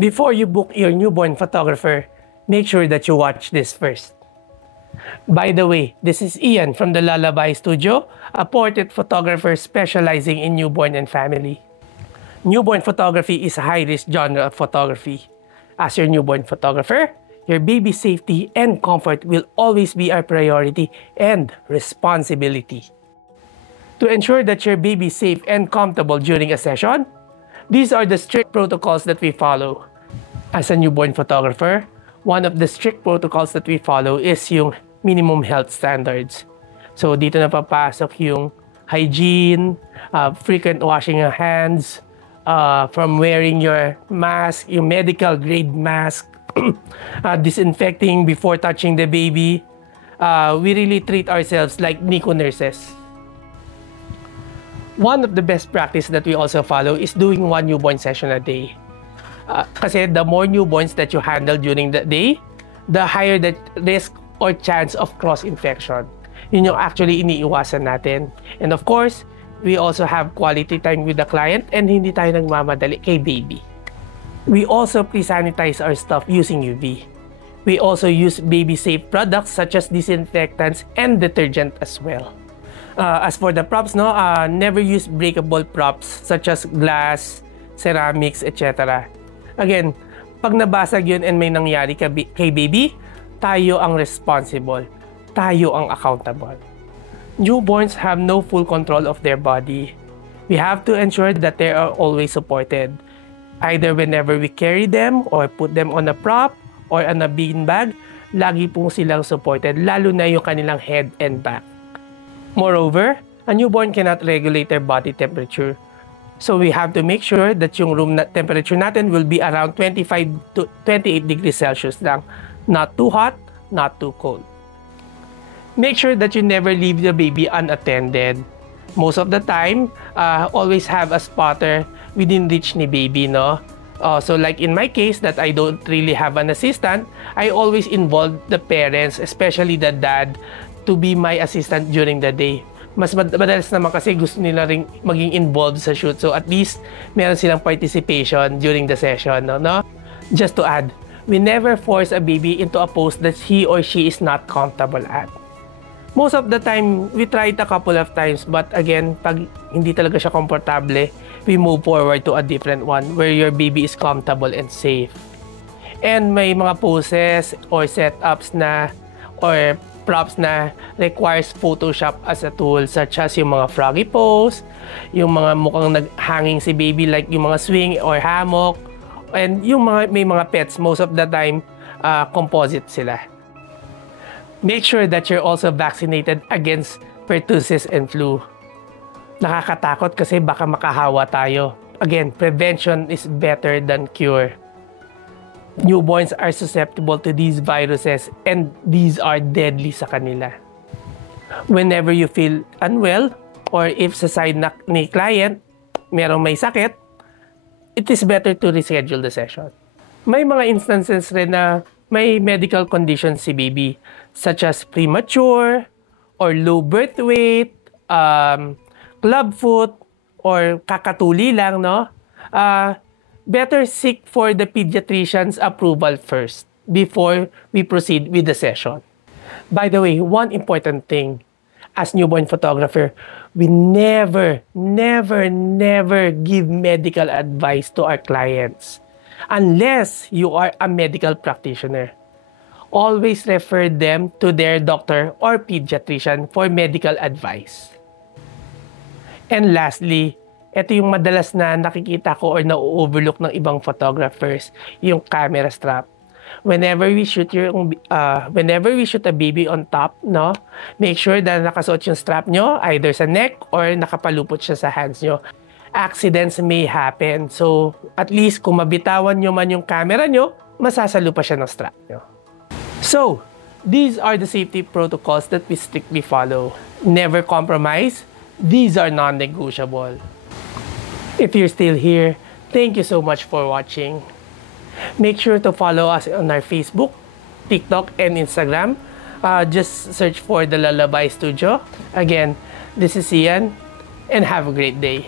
Before you book your newborn photographer, make sure that you watch this first. By the way, this is Ian from the Lullaby Studio, a portrait photographer specializing in newborn and family. Newborn photography is a high-risk genre of photography. As your newborn photographer, your baby's safety and comfort will always be our priority and responsibility. To ensure that your baby is safe and comfortable during a session, these are the strict protocols that we follow. As a newborn photographer, one of the strict protocols that we follow is yung minimum health standards. So dito na papasok yung hygiene, frequent washing of hands, from wearing your mask, yung medical grade mask, disinfecting before touching the baby. We really treat ourselves like NICU nurses. One of the best practice that we also follow is doing one newborn session a day. Kasi the more newborns that you handle during the day, the higher the risk or chance of cross-infection. Yun yung actually iniiwasan natin. And of course, we also have quality time with the client and hindi tayo nagmamadali kay baby. We also pre-sanitize our stuff using UV. We also use baby-safe products such as disinfectants and detergent as well. As for the props, never use breakable props such as glass, ceramics, etc. Again, pag nabasag yun and may nangyari kay baby, tayo ang responsible. Tayo ang accountable. Newborns have no full control of their body. We have to ensure that they are always supported, either whenever we carry them or put them on a prop or on a beanbag, lagi pong silang supported, lalo na yung kanilang head and back. Moreover, a newborn cannot regulate their body temperature. So we have to make sure that yung room temperature natin will be around 25 to 28 degrees Celsius lang. Not too hot, not too cold. Make sure that you never leave the baby unattended. Most of the time, always have a spotter within reach ni baby, no? So like in my case that I don't really have an assistant, I always involve the parents, especially the dad, to be my assistant during the day. Mas madalas naman kasi gusto nila ring maging involved sa shoot. So at least meron silang participation during the session, no? Just to add, we never force a baby into a pose that he or she is not comfortable at. Most of the time, we try it a couple of times, but again, pag hindi talaga siya komportable, we move forward to a different one where your baby is comfortable and safe. And may mga poses or setups na or props na requires Photoshop as a tool, such as yung mga froggy pose, yung mga mukhang naghanging si baby like yung mga swing or hammock, and yung may mga pets, most of the time, composite sila. Make sure that you're also vaccinated against pertussis and flu. Nakakatakot kasi baka makahawa tayo. Again, prevention is better than cure. Newborns are susceptible to these viruses and these are deadly sa kanila. Whenever you feel unwell or if sa side ni client merong may sakit, it is better to reschedule the session. May mga instances rin na may medical conditions si baby such as premature or low birth weight, clubfoot, or kakatuli lang, no? Better seek for the pediatrician's approval first before we proceed with the session. By the way, one important thing, as newborn photographer, we never give medical advice to our clients unless you are a medical practitioner. Always refer them to their doctor or pediatrician for medical advice. And lastly, ito yung madalas na nakikita ko or na-overlook ng ibang photographers, yung camera strap. Whenever we shoot a baby on top, no, make sure na nakasuot yung strap nyo either sa neck or nakapalupot siya sa hands nyo. Accidents may happen. So, at least kung mabitawan nyo man yung camera nyo, masasalo pa siya ng strap nyo. So, these are the safety protocols that we strictly follow. Never compromise. These are non-negotiable. If you're still here, thank you so much for watching. Make sure to follow us on our Facebook, TikTok, and Instagram. Just search for the Lullaby Studio. Again, this is Ian, and have a great day.